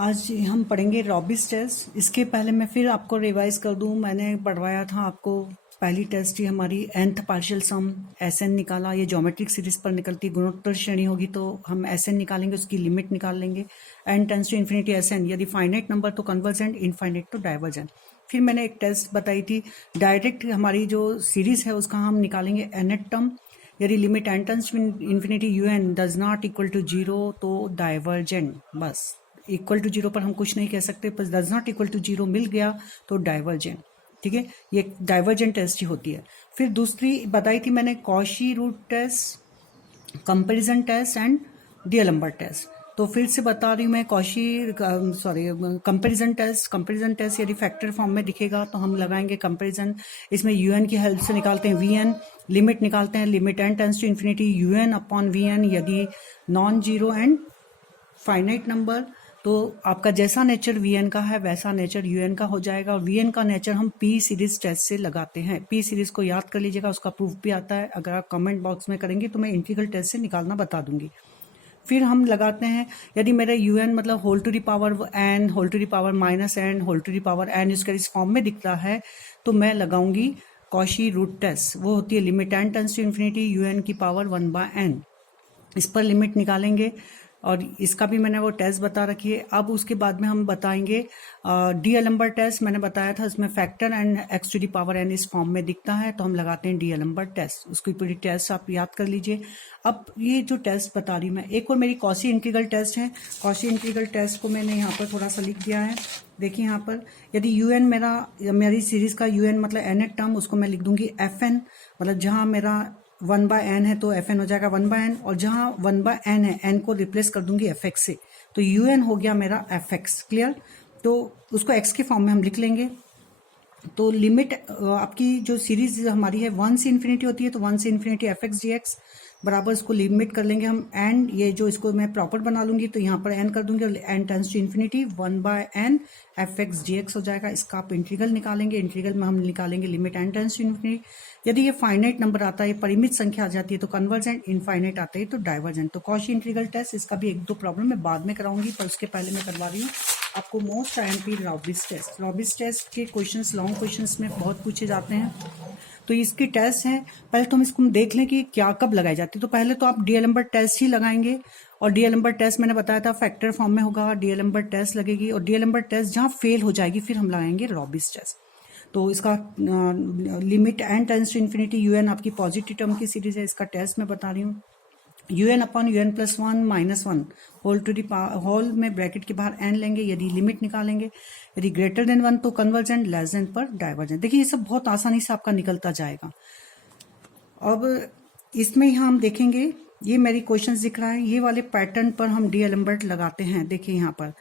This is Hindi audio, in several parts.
आज हम पढ़ेंगे रॉबिस टेस्ट। इसके पहले मैं फिर आपको रिवाइज कर दूं, मैंने पढ़वाया था आपको। पहली टेस्ट ही हमारी nth पार्शियल सम एन निकाला। ये ज्योमेट्रिक सीरीज पर निकलती गुणोत्तर श्रेणी होगी तो हम एन निकालेंगे, उसकी लिमिट निकाल लेंगे। n tends to infinity n, यदि फाइनाइट नंबर तो कन्वर्जेंट, इनफाइनाइट तो डाइवर्जेंट। फिर मैंने एक टेस्ट बताई थी, डायरेक्ट हमारी जो सीरीज है उसका हम निकालेंगे nth टर्म। यदि limit n tends to infinity u n does not equal to zero तो डाइवर्जेंट। बस इक्वल टू जीरो पर हम कुछ नहीं कह सकते, बस does not equal to zero मिल गया तो डाइवर्जेंट। ठीक है, ये डाइवर्जेंट टेस्ट ही होती है। फिर दूसरी बताई थी मैंने Cauchy root test, comparison test and d'Alembert test. तो फिर से बता रही हूँ मैं, कंपैरिजन टेस्ट यदि फैक्टर फॉर्म में दिखेगा तो हम लगाएंगे कंपैरिजन। इसमें यूएन की हेल्प से निकालते हैं वीएन, लिमिट निकालते हैं, limit n tends to infinity u n upon v n यदि non zero and finite number. तो आपका जैसा नेचर वीएन का है वैसा नेचर यूएन का हो जाएगा। और वीएन का नेचर हम पी सीरीज टेस्ट से लगाते हैं। पी सीरीज को याद कर लीजिएगा, उसका प्रूफ भी आता है। अगर आप कमेंट बॉक्स में करेंगे तो मैं इंटीग्रल टेस्ट से निकालना बता दूंगी। फिर हम लगाते हैं, यदि मेरा यूएन मतलब whole to the power n, whole to the power minus n, whole to the power n इसका इस फॉर्म में दिखता है तो मैं लगाऊंगी कॉशी रूट टेस्ट। वो होती है limit n tends to infinity u n की पावर 1/n। इस पर लिमिट निकालेंगे और इसका भी मैंने वो टेस्ट बता रखी है। अब उसके बाद में हम बताएंगे डीएलम्बर टेस्ट। मैंने बताया था इसमें factor and x to the power n इस फॉर्म में दिखता है तो हम लगाते हैं डीएलम्बर टेस्ट। उसकी पूरी टेस्ट आप याद कर लीजिए। अब ये जो टेस्ट बता रही हूँ मैं, एक और मेरी कॉशी इंटीग्रल टेस्ट है। कॉशी इंटीग्रल टेस्ट को मैंने यहाँ पर थोड़ा सा लिख दिया है। देखिए यहाँ पर, यदि यूएन मेरी सीरीज का यूएन मतलब एन टर्म, उसको मैं लिख दूंगी एफ एन। मतलब जहाँ मेरा 1/n है तो एफ एन हो जाएगा 1/n, और जहां 1/n है n को रिप्लेस कर दूंगी एफ एक्स से, तो यूएन हो गया मेरा एफ एक्स। क्लियर? तो उसको x के फॉर्म में हम लिख लेंगे। तो लिमिट आपकी जो सीरीज हमारी है 1 से इन्फिनिटी होती है, तो 1 से infinity F x g x बराबर इसको लिमिट कर लेंगे हम एंड ये जो इसको मैं प्रॉपर बना लूंगी तो यहाँ पर n कर दूंगी और n tends to infinity 1/n f x g x हो जाएगा। इसका आप इंटीग्रल निकालेंगे। इंटीग्रल में हम निकालेंगे limit n tends to infinity. यदि ये फाइनाइट नंबर आता है, परिमित संख्या आ जाती है तो कन्वर्जेंट, इनफाइनाइट आता है तो डाइवर्जेंट। तो कॉशी इंटीग्रल टेस्ट, इसका भी एक दो प्रॉब्लम मैं बाद में कराऊंगी, पर उसके पहले मैं करवा रही हूँ आपको मोस्ट आईएमपी रॉबिस टेस्ट। रॉबिस टेस्ट के क्वेश्चंस लॉन्ग क्वेश्चंस में बहुत पूछे जाते हैं, तो इसकी टेस्ट है। पहले तो हम इसको देख लें कि क्या कब लगाई जाती है। तो पहले तो आप डीएलम्बर टेस्ट ही लगाएंगे, और डीएलम्बर टेस्ट मैंने बताया था फैक्टर फॉर्म में होगा। डीएलम्बर टेस्ट लगेगी और डीएलम्बर टेस्ट जहां फेल हो जाएगी फिर हम लगाएंगे रॉबिस टेस्ट। तो इसका limit n tends to infinity u n आपकी पॉजिटिव टर्म की सीरीज है। इसका टेस्ट मैं बता रही हूँ, u n upon u n plus 1 minus 1 whole to the whole में ब्रैकेट के बाहर एन लेंगे, यदि लिमिट निकालेंगे। यदि ग्रेटर देन 1 तो कन्वर्जेंट, लेस देन पर डाइवर्जेंट। देखिए ये सब बहुत आसानी से आपका निकलता जाएगा। अब इसमें यहाँ हम देखेंगे, ये मेरी क्वेश्चन दिख रहा है, ये वाले पैटर्न पर हम डीएलम्बर्ट लगाते हैं। देखिए यहाँ पर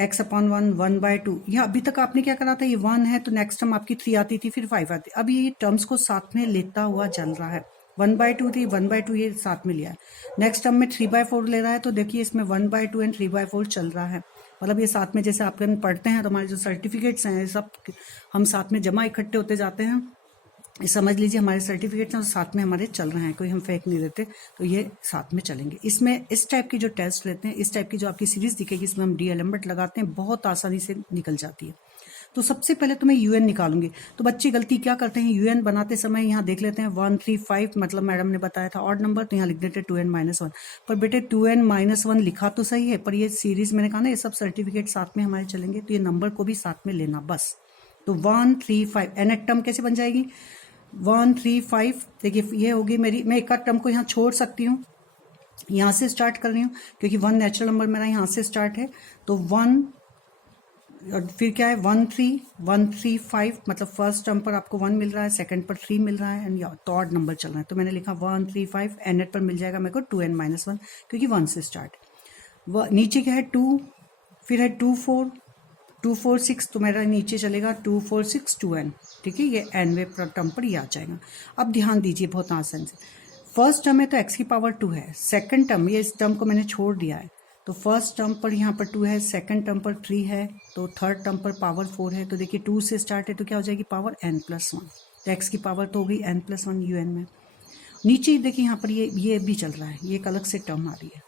x अपॉन 1 1/2, यह अभी तक आपने क्या करा था, ये 1 है तो नेक्स्ट टर्म आपकी 3 आती थी, फिर 5 आती। अब ये टर्म्स को साथ में लेता हुआ चल रहा है। 1/2 थी, 1/2 ये साथ में लिया है। नेक्स्ट टर्म में 3/4 ले रहा है, तो देखिए इसमें 1/2 एंड 3/4 चल रहा है। मतलब ये साथ में, जैसे आप पढ़ते हैं तो हमारे जो सर्टिफिकेट्स हैं सब हम साथ में जमा इकट्ठे होते जाते हैं। समझ लीजिए हमारे सर्टिफिकेट्स हैं साथ में हमारे चल रहे हैं, कोई हम फेक नहीं देते, तो ये साथ में चलेंगे। इसमें इस टाइप की जो टेस्ट लेते हैं, इस टाइप की जो आपकी सीरीज दिखेगी, इसमें हम डीएलम्बर्ट लगाते हैं, बहुत आसानी से निकल जाती है। तो सबसे पहले तो मैं यूएन निकालूंगी। तो बच्चे गलती क्या करते हैं, यूएन बनाते समय यहाँ देख लेते हैं 1 3 5, मतलब मैडम ने बताया था ऑड नंबर, तो यहाँ लिख देते हैं 2n-1। पर बेटे 2n-1 लिखा तो सही है, पर ये सीरीज मैंने कहा ना ये सब सर्टिफिकेट साथ में हमारे चलेंगे, तो ये नंबर को भी साथ में लेना बस। तो 1 3 5 एन टर्म कैसे बन जाएगी, 1 3 5। देखिए ये होगी मेरी, मैं एक टर्म को यहाँ छोड़ सकती हूँ, यहाँ से स्टार्ट कर रही हूँ क्योंकि 1 नेचुरल नंबर मेरा यहाँ से स्टार्ट है। तो 1 और फिर क्या है 1 3 5, मतलब फर्स्ट टर्म पर आपको 1 मिल रहा है, सेकंड पर 3 मिल रहा है, एंड तो ऑड नंबर चल रहा है। तो मैंने लिखा 1 3 5, एन पर मिल जाएगा मेरे को 2n-1 क्योंकि 1 से स्टार्ट। नीचे क्या है 2, फिर है 2 4 2 4 6, तो मेरा नीचे चलेगा 2 4 6 2n। ठीक है, ये nवे टर्म पर ये आ जाएगा। अब ध्यान दीजिए बहुत आसान से, फर्स्ट टर्म है तो x की पावर 2 है, सेकंड टर्म ये इस टर्म को मैंने छोड़ दिया है, तो फर्स्ट टर्म पर यहाँ पर 2 है, सेकंड टर्म पर 3 है, तो थर्ड टर्म पर पावर 4 है। तो देखिए 2 से स्टार्ट है तो क्या हो जाएगी पावर n+1, तो x की पावर तो हो गई n+1 un में। नीचे देखिए यहाँ पर ये भी चल रहा है, ये एक अलग से टर्म आ रही है।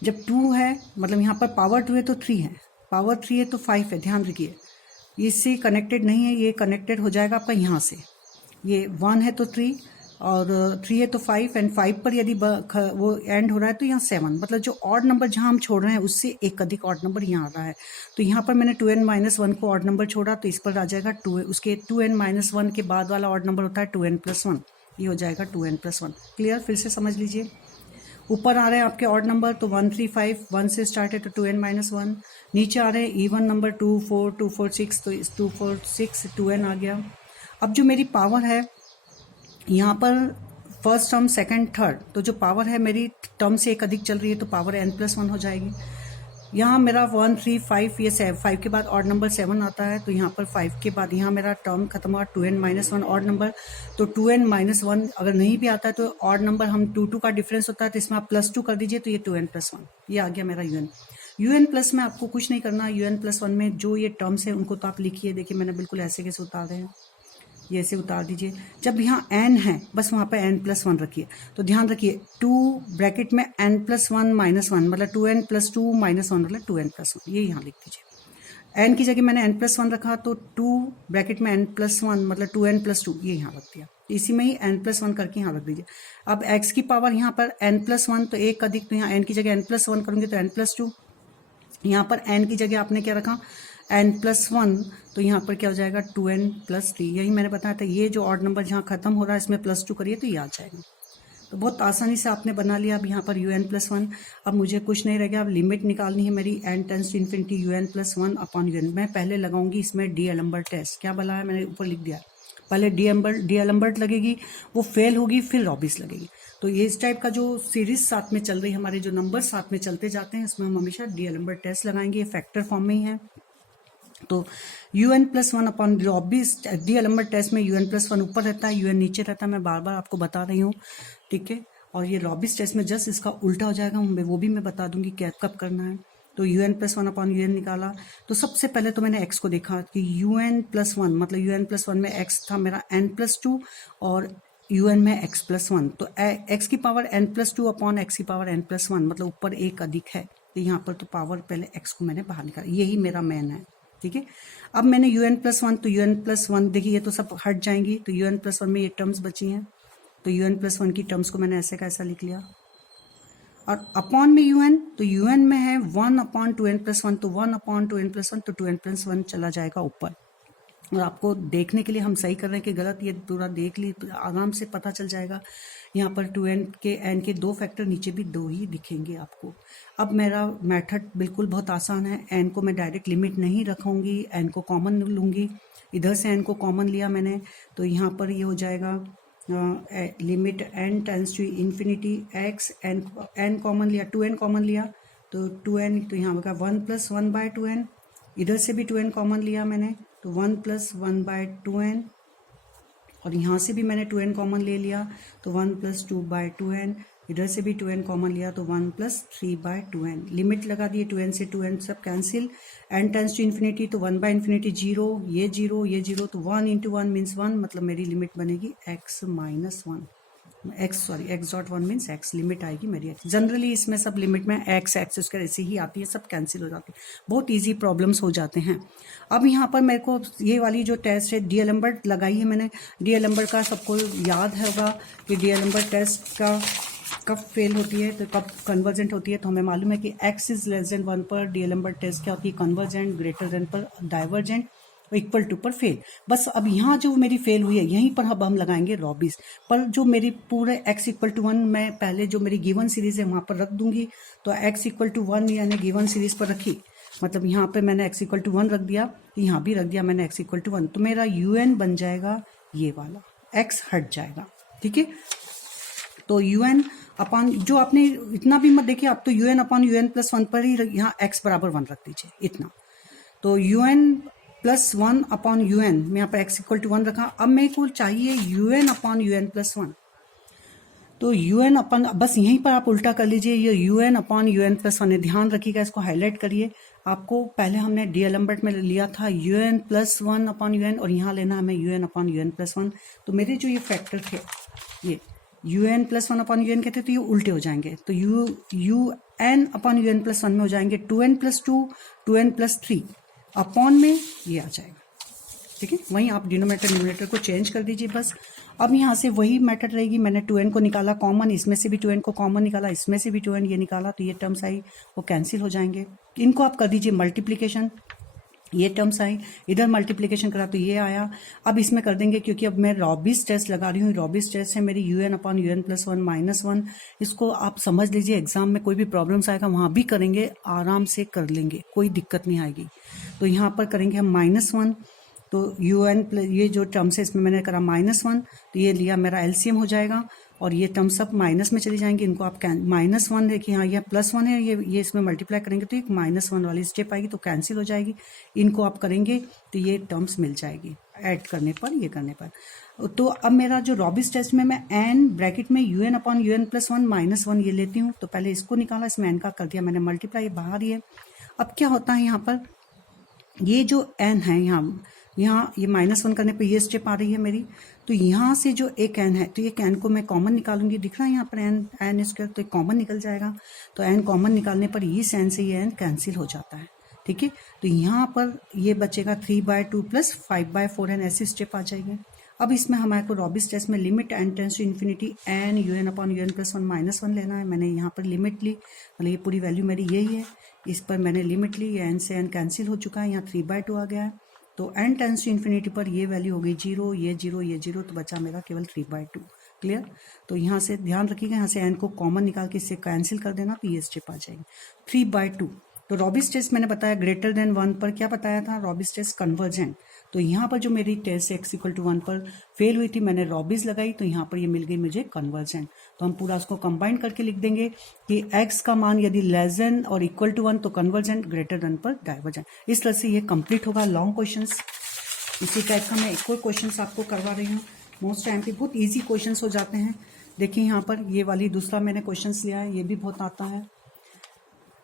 जब 2 है मतलब यहाँ पर पावर 2 है तो 3 है, पावर 3 है तो 5 है, ध्यान रखिए इससे कनेक्टेड नहीं है, ये कनेक्टेड हो जाएगा आपका यहाँ से, ये 1 है तो 3 और 3 है तो 5 एंड 5 पर यदि वो एंड हो रहा है तो यहाँ 7, मतलब जो ऑड नंबर जहाँ हम छोड़ रहे हैं उससे एक अधिक ऑड नंबर यहाँ आ रहा है। तो यहाँ पर मैंने 2n-1 को ऑड नंबर छोड़ा तो इस पर आ जाएगा 2, उसके 2n-1 के बाद वाला ऑड नंबर होता है 2n+1, ये हो जाएगा 2n+1। क्लियर, फिर से समझ लीजिए। ऊपर आ रहे हैं आपके ऑड नंबर तो 1 3 5, 1 से स्टार्ट है तो 2n-1। नीचे आ रहे हैं इवन नंबर 2 4 2 4 6, तो इस 2 4 6 2n आ गया। अब जो मेरी पावर है यहाँ पर फर्स्ट टर्म सेकंड थर्ड, तो जो पावर है मेरी टर्म से एक अधिक चल रही है तो पावर n+1 हो जाएगी। यहाँ मेरा 1 3 5, ये 5 के बाद ऑड नंबर 7 आता है तो यहाँ पर 5 के बाद यहाँ मेरा टर्म खत्म हुआ 2n-1 ऑड नंबर, तो 2n-1 अगर नहीं भी आता है तो ऑड नंबर हम 2 का डिफरेंस होता है तो इसमें आप +2 कर दीजिए तो ये 2n+1, ये आ गया मेरा un प्लस में आपको कुछ नहीं करना। un+1 में जो ये टर्म्स है उनको तो आप लिखिए, देखिए मैंने बिल्कुल ऐसे कैसे उतार रहे हैं, ये ऐसे उतार दीजिए। जब यहाँ n है बस वहाँ पे n+1 रखिए, तो ध्यान रखिए 2 ब्रैकेट में n+1 -1 मतलब 2n+2 -1 मतलब 2n+1, ये यहाँ लिख दीजिए। n की जगह मैंने n+1 रखा तो 2 ब्रैकेट में n+1 मतलब 2n+2, ये यहाँ रख दिया, इसी में ही n+1 करके यहाँ रख दीजिए। अब x की पावर यहाँ पर n+1 तो एक अधिक, तो यहाँ n की जगह n+1 करूँगी तो n+2, यहाँ पर n की जगह आपने क्या रखा n+1, तो यहाँ पर क्या हो जाएगा 2n+3, यही मैंने बताया था। ये जो ऑड नंबर जहाँ खत्म हो रहा है इसमें +2 करिए तो ये आ जाएगा। तो बहुत आसानी से आपने बना लिया। अब यहाँ पर un+1, अब मुझे कुछ नहीं रह गया, अब लिमिट निकालनी है मेरी n →∞ un+1 अपॉन un। मैं पहले लगाऊंगी इसमें डी-एलम्बर्ट टेस्ट, क्या बोला है मैंने ऊपर लिख दिया, पहले डी-एलम्बर्ट लगेगी, वो फेल होगी, फिर रॉबिस लगेगी। तो ये इस टाइप का जो सीरीज साथ में चल रही है, हमारे जो नंबर साथ में चलते जाते हैं इसमें हम हमेशा डी-एलम्बर्ट टेस्ट लगाएंगे, ये फैक्टर फॉर्म में ही है। तो un+1 अपॉन रॉबिस, डी-एलम्बर्ट टेस्ट में un+1 ऊपर रहता है, un नीचे रहता है, मैं बार बार आपको बता रही हूँ, ठीक है। और ये रॉबिस टेस्ट में जस्ट इसका उल्टा हो जाएगा, वो भी मैं बता दूंगी क्या कब करना है। तो un+1 अपॉन un निकाला, तो सबसे पहले तो मैंने x को देखा कि un+1 मतलब un+1 में x था मेरा n+2 और un में x+1, तो x की पावर n+2 अपॉन x की पावर n+1 मतलब ऊपर एक अधिक है, तो यहाँ पर तो पावर पहले x को मैंने बाहर निकाला, यही मेरा मैन है, ठीक है। अब मैंने un+1, तो un+1 देखिए ये तो सब हट जाएंगी, तो un+1 में ये टर्म्स बची हैं, तो un+1 की टर्म्स को मैंने ऐसे का ऐसा लिख लिया। और अपॉन में un, तो un में है 1 अपॉन 2n+1, तो 1 अपॉन 2n+1, तो 2n+1 चला जाएगा ऊपर। और आपको देखने के लिए हम सही कर रहे हैं कि गलत, ये पूरा देख ली तो आराम से पता चल जाएगा। यहाँ पर 2n के 2 फैक्टर नीचे भी 2 ही दिखेंगे आपको। अब मेरा मेथड बिल्कुल बहुत आसान है, n को मैं डायरेक्ट लिमिट नहीं रखूँगी, n को कॉमन लूँगी, इधर से n को कॉमन लिया मैंने, तो यहाँ पर ये हो जाएगा limit n →∞ x, n common लिया, 2n कॉमन लिया तो 2n, तो यहाँ होगा 1+1/2n, इधर से भी 2n कॉमन लिया मैंने तो 1+1/2n, और यहाँ से भी मैंने 2n कॉमन ले लिया तो 1+2/2n, इधर से भी 2n कॉमन लिया तो 1+3/2n। लिमिट लगा दिए, 2n से 2n सब कैंसिल, n →∞ तो 1/∞, 0, ये 0, ये 0, तो 1 × 1 मीन्स 1, मतलब मेरी लिमिट बनेगी x-1, x.1 means x, limit आएगी मेरी x। जनरली इसमें सब लिमिट में x उसके ऐसे ही आती है, सब कैंसिल हो जाती है, बहुत इजी प्रॉब्लम्स हो जाते हैं। अब यहाँ पर मेरे को ये वाली जो टेस्ट है डी-एलम्बर्ट लगाई है मैंने, डी-एलम्बर्ट का सबको याद होगा कि डी-एलम्बर्ट टेस्ट का कब फेल होती है तो कब कन्वर्जेंट होती है, तो हमें मालूम है कि x < 1 पर डी-एलम्बर्ट टेस्ट क्या होती है, कन्वर्जेंट, ग्रेटर देन पर डाइवर्जेंट, इक्वल टू पर फेल। बस अब यहाँ जो मेरी फेल हुई है यहीं पर अब हम लगाएंगे रॉबिस पर, जो मेरी पूरे x = 1 मैं पहले जो मेरी गिवन सीरीज है वहाँ पर रख दूंगी, तो x = 1 यानी गिवन सीरीज पर रखी, मतलब यहाँ पे मैंने x = 1 रख दिया, यहाँ भी रख दिया मैंने x = 1, तो मेरा un बन जाएगा ये वाला, x हट जाएगा, ठीक है। तो un अपॉन, जो आपने इतना भी मत देखिए, आप तो un अपॉन un+1 पर ही यहाँ x = 1 रख दीजिए इतना, तो un+1 अपॉन un में यहाँ पर x = 1 रखा। अब मेरे को चाहिए un अपॉन un+1, तो un अपन, बस यहीं पर आप उल्टा कर लीजिए, ये un अपॉन un+1 है, ध्यान रखिएगा, इसको हाईलाइट करिए। आपको पहले हमने डी-एलम्बर्ट में लिया था un+1 अपॉन un, और यहाँ लेना हमें un अपॉन un+1, तो मेरे जो ये फैक्टर थे ये un+1 अपॉन un कहते तो ये उल्टे हो जाएंगे, तो n upon u n plus one में हो जाएंगे 2n plus 2, 2n plus 3 upon में ये आ जाएगा। ठीक है, वहीं आप डिनोमिनेटर न्यूमरेटर को चेंज कर दीजिए बस। अब यहाँ से वही मेथड रहेगी, मैंने 2n को निकाला कॉमन, इसमें से भी 2n को कॉमन निकाला, इसमें से भी 2n ये निकाला, तो ये टर्म्स आई वो कैंसिल हो जाएंगे। इनको आप कर दीजिए मल्टीप्लीकेशन, ये टर्म्स आई, इधर मल्टीप्लीकेशन करा तो ये आया। अब इसमें कर देंगे, क्योंकि अब मैं रॉबिस टेस्ट लगा रही हूँ, रॉबिस टेस्ट है मेरी un upon un plus one minus one. इसको आप समझ लीजिए, एग्जाम में कोई भी प्रॉब्लम्स आएगा वहाँ भी करेंगे, आराम से कर लेंगे, कोई दिक्कत नहीं आएगी। तो यहाँ पर करेंगे हम -1, तो un प्लस ये जो टर्म्स है इसमें मैंने करा -1, तो ये लिया मेरा एलसीएम हो जाएगा, और ये टर्म सब माइनस में चली जाएंगी। इनको आप -1 देखिए, हाँ यह +1 है, ये इसमें मल्टीप्लाई करेंगे तो एक -1 वाली स्टेप आएगी, तो कैंसिल हो जाएगी। इनको आप करेंगे तो ये टर्म्स मिल जाएगी ऐड करने पर, ये करने पर। तो अब मेरा जो रॉबिस टेस्ट में मैं n ब्रैकेट में un upon un plus one minus one ये लेती हूँ, तो पहले इसको निकाला, इसमें n का कर दिया मैंने मल्टीप्लाई, ये बाहर ही है। अब क्या होता है यहाँ पर, ये जो n है यहाँ ये -1 करने पे ये स्टेप आ रही है मेरी, तो यहाँ से जो एक n है, तो ये n को मैं कॉमन निकालूंगी, दिख रहा है यहाँ पर n स्क्वायर, तो कॉमन निकल जाएगा। तो n कॉमन निकालने पर इस n से ये n कैंसिल हो जाता है। ठीक है, तो यहाँ पर ये बचेगा 3/2 प्लस 5/4 n, ऐसी स्टेप आ जाएगी। अब इसमें हमारे को रॉबिस टेस्ट में limit n tends to infinity n un upon un plus one minus one लेना है। मैंने यहाँ पर लिमिट ली, मतलब ये पूरी वैल्यू मेरी यही है, इस पर मैंने लिमिट ली, ये n से n कैंसिल हो चुका है, यहाँ 3/2 आ गया है। तो n टेंस टू इन्फिनिटी पर ये वैल्यू हो गई 0, ये 0, ये 0, तो बचा मेरा केवल 3/2। क्लियर, तो यहाँ से ध्यान रखिएगा, यहाँ से n को कॉमन निकाल के इससे कैंसिल कर देना, तो ये स्टेप आ जाएगी 3/2। तो रॉबिस टेस्ट मैंने बताया ग्रेटर देन 1 पर क्या बताया था, रॉबिस टेस्ट कन्वर्जेंट। तो यहाँ पर जो मेरी टेस्ट x = 1 पर फेल हुई थी, मैंने रॉबिस लगाई, तो यहाँ पर ये मिल गई मुझे कन्वर्जेंट। तो हम पूरा उसको कंबाइन करके लिख देंगे कि x का मान यदि लेस देन और इक्वल टू 1 तो कन्वर्जेंट, ग्रेटर देन पर डाइवर्जेंट। इस तरह से ये कंप्लीट होगा लॉन्ग क्वेश्चंस। इसी टाइप का मैं एक और क्वेश्चन आपको करवा रही हूँ, मोस्ट टाइम पे बहुत ईजी क्वेश्चन हो जाते हैं। देखिए यहाँ पर ये वाली दूसरा मैंने क्वेश्चन लिया है, ये भी बहुत आता है।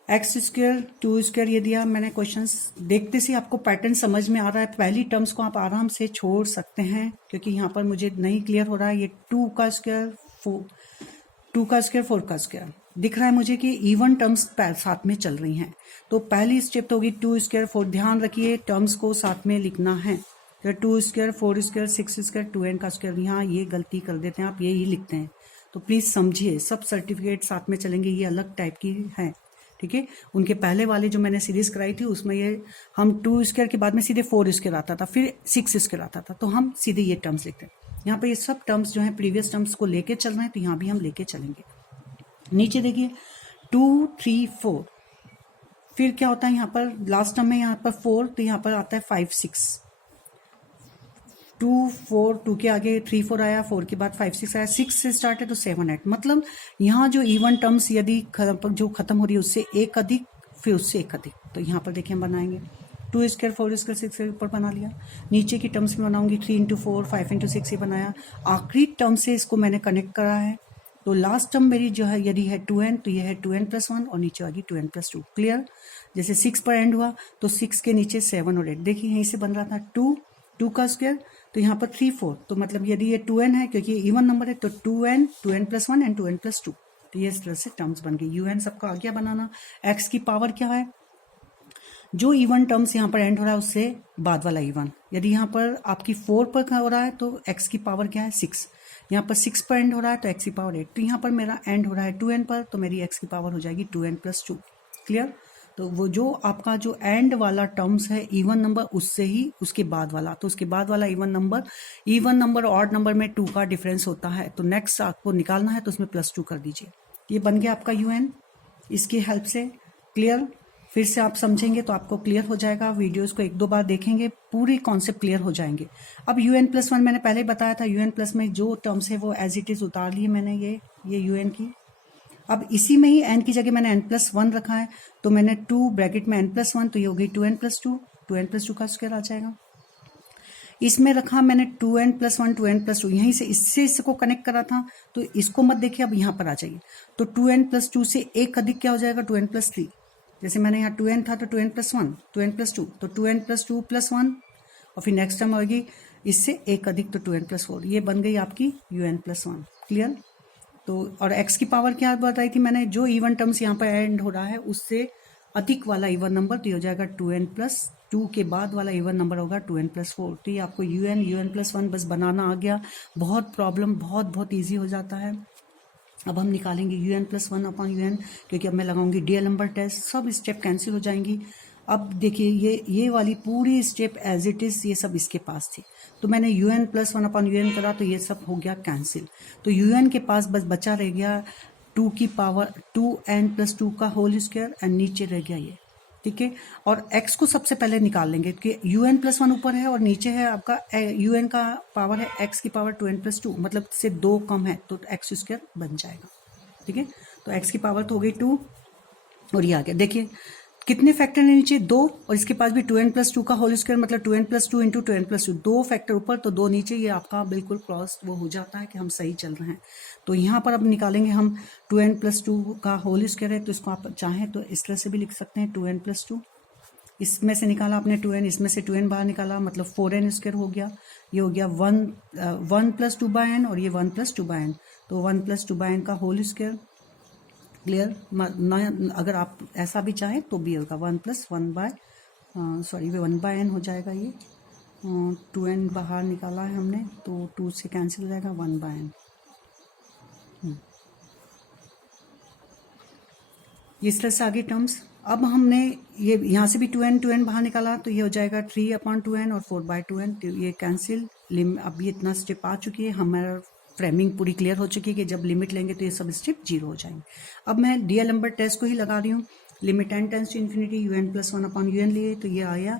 x² 2² ये दिया मैंने क्वेश्चंस, देखते से आपको पैटर्न समझ में आ रहा है। पहली टर्म्स को आप आराम से छोड़ सकते हैं, क्योंकि यहाँ पर मुझे नहीं क्लियर हो रहा है। ये 2 का स्क्वायर 4 का स्क्वायर दिख रहा है मुझे कि इवन टर्म्स साथ में चल रही हैं। तो पहली स्टेप तो होगी 2² 4, ध्यान रखिए टर्म्स को साथ में लिखना है। तो 2² 4² 6² 2n का स्क्वायर, यहाँ ये गलती कर देते हैं आप, ये ही लिखते हैं। तो प्लीज समझिए, सब सर्टिफिकेट साथ में चलेंगे, ये अलग टाइप की है। ठीक है, उनके पहले वाले जो मैंने सीरीज कराई थी उसमें ये हम 2² के बाद में सीधे 4² आता था, फिर 6² आता था, तो हम सीधे ये टर्म्स लिखते हैं। यहाँ पे ये सब टर्म्स जो है प्रीवियस टर्म्स को लेके चल रहे हैं, तो यहाँ भी हम लेके चलेंगे। नीचे देखिए 2 3 4, फिर क्या होता है यहाँ पर लास्ट टर्म में, यहाँ पर 4, तो यहाँ पर आता है 5 6, 2 4 2 के आगे 3 4 आया, 4 के बाद 5 6 आया, 6 से स्टार्ट है तो 7 8। मतलब यहाँ जो इवन टर्म्स यदि जो खत्म हो रही है उससे एक अधिक, फिर उससे एक अधिक, तो यहाँ पर देखिए हम बनाएंगे 2² 4² 6 के ऊपर बना लिया। नीचे की टर्म्स में बनाऊंगी 3 × 4 5 × 6 ये बनाया। आखिरी टर्म से इसको मैंने कनेक्ट करा है, तो लास्ट टर्म मेरी जो है यदि है 2n, तो ये है 2n + 1 और नीचे आएगी 2n + 2। क्लियर, जैसे 6 पर एंड हुआ तो 6 के नीचे 7 और 8, देखिए यहीं से बन रहा था 2 का स्क्वायर, तो यहाँ पर 3 4, तो मतलब यदि ये 2n है क्योंकि ये इवन नंबर है, तो 2n 2n + 1 एंड 2n + 2, तो ये इस तरह से टर्म्स बन गई। un सबका आ गया बनाना। x की पावर क्या है, जो इवन टर्म्स यहाँ पर एंड हो रहा है उससे बाद वाला इवन। यदि यहाँ पर आपकी 4 पर हो रहा है तो x की पावर क्या है 6, यहाँ पर 6 पर एंड हो रहा है तो x की पावर 8, तो यहाँ पर मेरा एंड हो रहा है 2n पर, तो मेरी x की पावर हो जाएगी 2n + 2। क्लियर, तो वो जो आपका जो एंड वाला टर्म्स है इवन नंबर, उससे ही उसके बाद वाला, तो उसके बाद वाला इवन नंबर ऑड नंबर में 2 का डिफरेंस होता है, तो नेक्स्ट आपको निकालना है तो उसमें +2 कर दीजिए। ये बन गया आपका un इसकी हेल्प से। क्लियर, फिर से आप समझेंगे तो आपको क्लियर हो जाएगा, वीडियोस को 1-2 बार देखेंगे पूरी कॉन्सेप्ट क्लियर हो जाएंगे। अब un + 1 मैंने पहले बताया था, un प्लस में जो टर्म्स है वो एज इट इज उतार लिए मैंने, ये un की। अब इसी में ही n की जगह मैंने n + 1 रखा है, तो मैंने 2 ब्रैकेट में n + 1, तो ये हो गई 2n + 2, 2n + 2 का स्क्वायर आ जाएगा। इसमें रखा मैंने 2n + 1 2n + 2, यहीं से इसको कनेक्ट करा था, तो इसको मत देखिए, अब यहाँ पर आ जाइए। तो 2n + 2 से एक अधिक क्या हो जाएगा 2n + 3, जैसे मैंने यहाँ 2n था तो 2n + 1 2n + 2, तो 2n + 2 + 1, और फिर नेक्स्ट टर्म होगी इससे एक अधिक, तो 2n + 4, ये बन गई आपकी un + 1। क्लियर, तो और x की पावर क्या बताई थी मैंने, जो इवन टर्म्स यहाँ पर एंड हो रहा है उससे अधिक वाला इवन नंबर, तो ये हो जाएगा 2n+2 के बाद वाला इवन नंबर होगा 2n+4। तो ये आपको un+1 बस बनाना आ गया। बहुत प्रॉब्लम बहुत ईजी हो जाता है। अब हम निकालेंगे un+1/un, क्योंकि अब मैं लगाऊंगी डीएलम्बर्ट टेस्ट, सब स्टेप कैंसिल हो जाएंगी। अब देखिए ये वाली पूरी स्टेप एज इट इज ये सब इसके पास थी, तो मैंने un+1/un करा तो ये सब हो गया कैंसिल। तो un के पास बस बचा रह गया 2 की पावर 2n+2 का होल स्क्वायर एंड नीचे रह गया ये, ठीक है। और x को सबसे पहले निकाल लेंगे कि un+1 ऊपर है और नीचे है आपका un का पावर है x की पावर 2n+2, मतलब से 2 कम है तो x² बन जाएगा, ठीक है। तो x की पावर तो हो गई 2 और ये आ गया। देखिए कितने फैक्टर है नीचे, 2, और इसके पास भी 2n+2 का होल स्क्वायर, मतलब 2n+2 इंटू 2n+2, 2 फैक्टर ऊपर तो 2 नीचे, ये आपका बिल्कुल क्रॉस वो हो जाता है कि हम सही चल रहे हैं। तो यहाँ पर अब निकालेंगे हम 2n+2 का होल स्क्वायर है, तो इसको आप चाहें तो इस तरह से भी लिख सकते हैं 2n+2, इसमें से निकाला आपने 2n, इसमें से 2n बाहर निकाला, मतलब 4n² हो गया। ये हो गया 1+2/n और ये 1+2/n, तो 1+2/n का होल स्क्वायर। क्लियर ना, अगर आप ऐसा भी चाहें तो भी होगा 1+1/n हो जाएगा। ये 2n बाहर निकाला है हमने तो 2 से कैंसिल हो जाएगा 1/n। इस तरह से आगे टर्म्स। अब हमने ये यहाँ से भी 2n बाहर निकाला तो ये हो जाएगा 3/2n और 4/2n, तो ये कैंसिल। अब ये इतना स्टेप आ चुकी है, हमारा फ्रेमिंग पूरी क्लियर हो चुकी है कि जब लिमिट लेंगे तो ये सब स्टेप 0 हो जाएंगे। अब मैं डीएलम्बर्ट टेस्ट को ही लगा रही हूँ। Limit n tends to infinity un+1/un लिए तो ये आया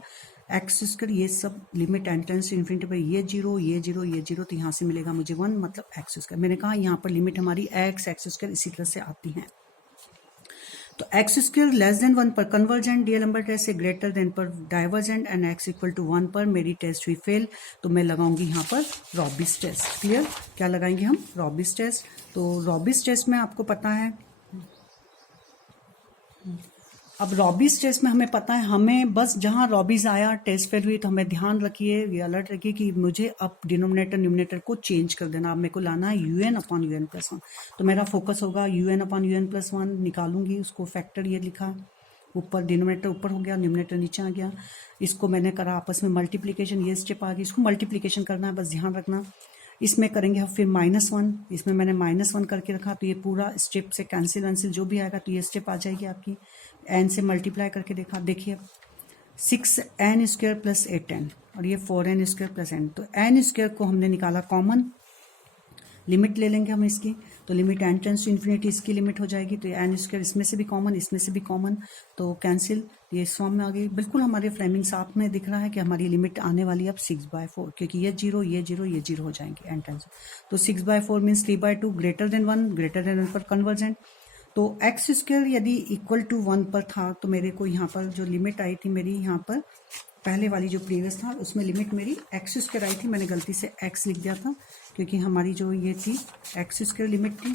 x², ये सब limit n tends to infinity पर ये 0 ये 0 ये 0, तो यहाँ से मिलेगा मुझे 1, मतलब x²। मैंने कहा यहाँ पर लिमिट हमारी x² इसी तरह से आती हैं। तो x² लेस देन 1 पर कन्वर्जेंट, डीएलम्बर्ट टेस्ट से ग्रेटर देन पर डाइवर्जेंट एंड x = 1 पर मेरी टेस्ट हुई फेल, तो मैं लगाऊंगी यहाँ पर रॉबिस टेस्ट। क्लियर, क्या लगाएंगे हम, रॉबिस टेस्ट। तो रॉबिस टेस्ट में आपको पता है, अब रॉबिस टेस्ट में हमें पता है, हमें बस जहां रॉबिस आया टेस्ट फेल हुई, तो हमें ध्यान रखिए, ये अलर्ट रखिए कि मुझे अब डिनोमिनेटर न्यूमिनेटर को चेंज कर देना। अब मेरे को लाना है un/un+1, तो मेरा फोकस होगा un/un+1 निकालूंगी। उसको फैक्टर ये लिखा, ऊपर डिनोमिनेटर ऊपर हो गया, न्यूमिनेटर नीचे आ गया। इसको मैंने करा आपस में मल्टीप्लीकेशन, ये स्टेप आ गई, इसको मल्टीप्लीकेशन करना है, बस ध्यान रखना। इसमें करेंगे हम फिर -1, इसमें मैंने -1 करके रखा, तो ये पूरा स्टेप से कैंसिल जो भी आएगा तो ये स्टेप आ जाएगी आपकी। n से मल्टीप्लाई करके देखा, देखिए 6n² + 8n और ये 4n² + n, तो n² को हमने निकाला कॉमन, लिमिट ले लेंगे हम इसकी, तो limit n tends to infinity इसकी लिमिट हो जाएगी, तो n² इसमें से भी कॉमन, इसमें से भी कॉमन, तो कैंसिल, ये इस फॉर्म में आ गई। बिल्कुल हमारे फ्रेमिंग साथ में दिख रहा है कि हमारी लिमिट आने वाली अब 6/4, क्योंकि ये 0 ये 0 ये 0 हो जाएंगे n टेंड्स, तो 6/4 मीन्स 3/2, ग्रेटर देन 1 पर कन्वर्जेंट। तो x² यदि इक्वल टू 1 पर था तो मेरे को यहाँ पर जो लिमिट आई थी मेरी, यहाँ पर पहले वाली जो प्रीवियस था उसमें लिमिट मेरी x² आई थी, मैंने गलती से x लिख दिया था, क्योंकि हमारी जो ये थी x² लिमिट थी,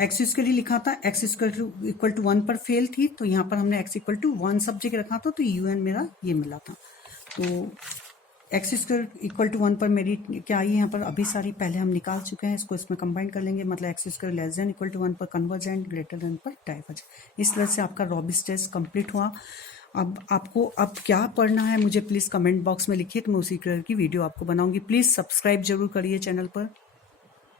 x² ही लिखा था, x इक्वल टू 1 पर फेल थी, तो यहाँ पर हमने x = 1 सब जगह रखा था, तो un मेरा ये मिला था। तो x² इक्वल टू 1 पर मेरी क्या आई, यहाँ पर अभी सारी पहले हम निकाल चुके हैं, इसको इसमें कंबाइन कर लेंगे, मतलब x² less than equal to 1 पर कन्वर्जेंट, ग्रेटर देन पर डाइवर्जेंट। इस तरह से आपका रॉबिस टेस्ट कंप्लीट हुआ। अब आपको अब क्या पढ़ना है मुझे प्लीज़ कमेंट बॉक्स में लिखिए, तो मैं उसी तरह की वीडियो आपको बनाऊंगी। प्लीज़ सब्सक्राइब जरूर करिए चैनल पर।